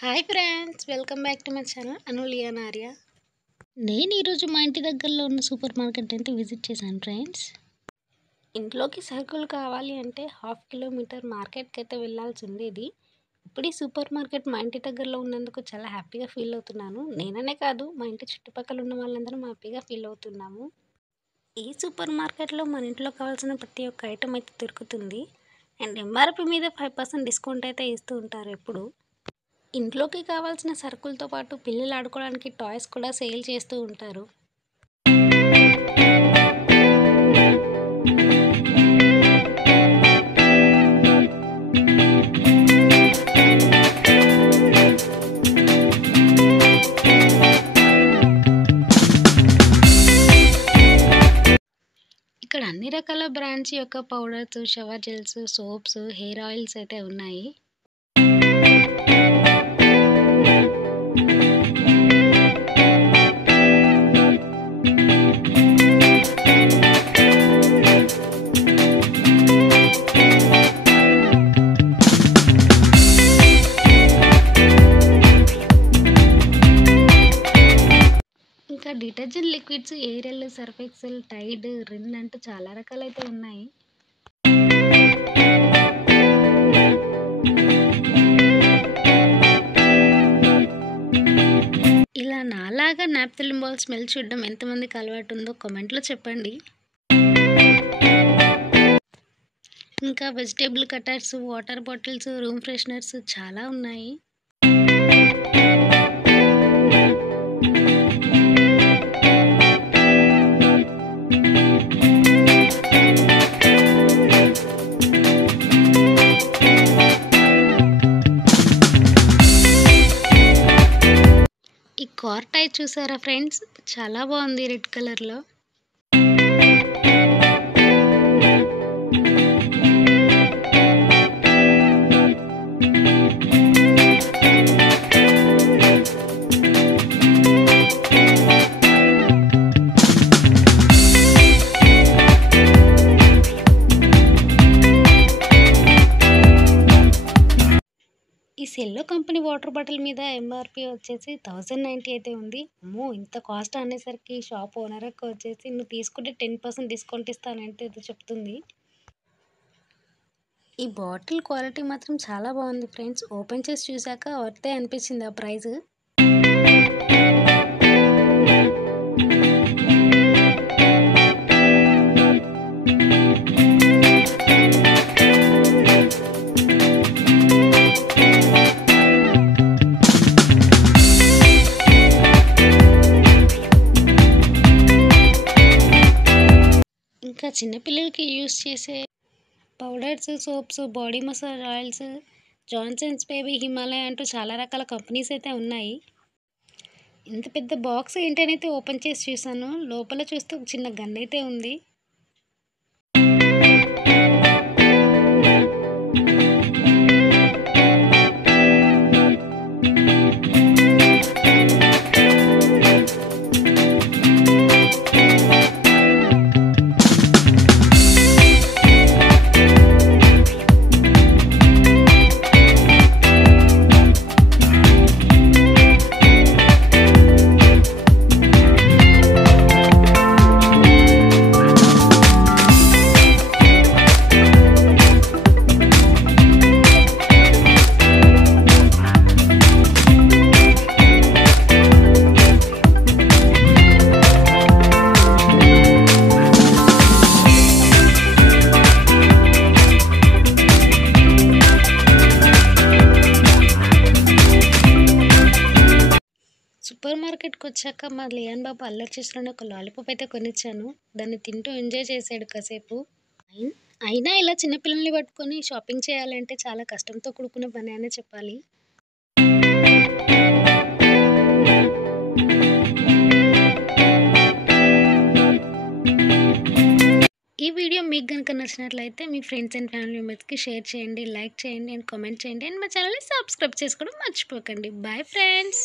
Hi friends, welcome back to my channel అనులియానా ఆర్య. నేను ఈరోజు మా ఇంటి దగ్గరలో ఉన్న సూపర్ మార్కెట్ అయితే విజిట్ చేశాను ఫ్రెండ్స్. ఇంట్లోకి సరుకులు కావాలి అంటే 1/2 కిలోమీటర్ మార్కెట్కి అయితే వెళ్ళాల్సి ఉండేది. ఇప్పుడు ఈ సూపర్ మార్కెట్ మా ఇంటి దగ్గరలో ఉన్నందుకు చాలా హ్యాపీగా ఫీల్ అవుతున్నాను. నేననే కాదు, మా ఇంటి చుట్టుపక్కల ఉన్న వాళ్ళందరం హ్యాపీగా ఫీల్ అవుతున్నాము. ఈ సూపర్ మార్కెట్లో మన ఇంట్లో కావాల్సిన ప్రతి ఒక్క ఐటమ్ అయితే దొరుకుతుంది. అండ్ ఎంఆర్పి మీద 5% డిస్కౌంట్ అయితే ఇస్తూ ఉంటారు ఎప్పుడు. ఇంట్లోకి కావాల్సిన సరుకులతో పాటు పిల్లలు ఆడుకోవడానికి టాయ్స్ కూడా సేల్ చేస్తూ ఉంటారు. ఇక్కడ అన్ని రకాల బ్రాండ్స్ యొక్క powders, shower gels, soaps, hair oils అయితే ఉన్నాయి. ఇంకా detergent liquids, Ariel, Surf Excel, Tide, Rin అంటూ చాలా రకాలైతే ఉన్నాయి. ఇలా నాలాగా నాప్థలిన్ బాల్ స్మెల్ చూడడం ఎంతమందికి అలవాటు ఉందో కామెంట్లో చెప్పండి. ఇంకా vegetable cutters, water bottles, room fresheners చాలా ఉన్నాయి. ఈ కార్ టై చూసారా ఫ్రెండ్స్, చాలా బాగుంది రెడ్ కలర్లో. ఈ సెల్లో కంపెనీ వాటర్ బాటిల్ మీద ఎంఆర్పి వచ్చేసి 1090 అయితే ఉంది. అమ్మో, ఇంత కాస్ట్ అనేసరికి షాప్ ఓనర్కి వచ్చేసి నువ్వు తీసుకుంటే 10% డిస్కౌంట్ ఇస్తానంటే ఏదో చెప్తుంది. ఈ బాటిల్ క్వాలిటీ మాత్రం చాలా బాగుంది ఫ్రెండ్స్. ఓపెన్ చేసి చూసాక వర్తే అనిపించింది ఆ ప్రైస్. ఇంకా చిన్నపిల్లలకి యూస్ చేసే powders, soaps, body massage oils, Johnson's baby, Himalaya అంటూ చాలా రకాల కంపెనీస్ అయితే ఉన్నాయి. ఇంత పెద్ద బాక్స్ ఏంటనైతే ఓపెన్ చేసి చూసాను. లోపల చూస్తే ఒక చిన్న గన్ అయితే ఉంది. సూపర్ మార్కెట్కి వచ్చాక మా లియాన్ బాబు అల్లరి చేసిన ఒక లాలీపాప్ అయితే కొనిచ్చాను. దాన్ని తింటూ ఎంజాయ్ చేసాడు కాసేపు. అయినా ఇలా చిన్నపిల్లల్ని పట్టుకొని షాపింగ్ చేయాలంటే చాలా కష్టంతో కూడుకున్న పని అనే చెప్పాలి. ఈ వీడియో మీకు కనుక నచ్చినట్లయితే మీ ఫ్రెండ్స్ అండ్ ఫ్యామిలీ మెంబర్స్కి షేర్ చేయండి, లైక్ చేయండి అండ్ కామెంట్ చేయండి. అండ్ మా ఛానల్ని సబ్స్క్రైబ్ చేసుకోవడం మర్చిపోకండి. Bye friends.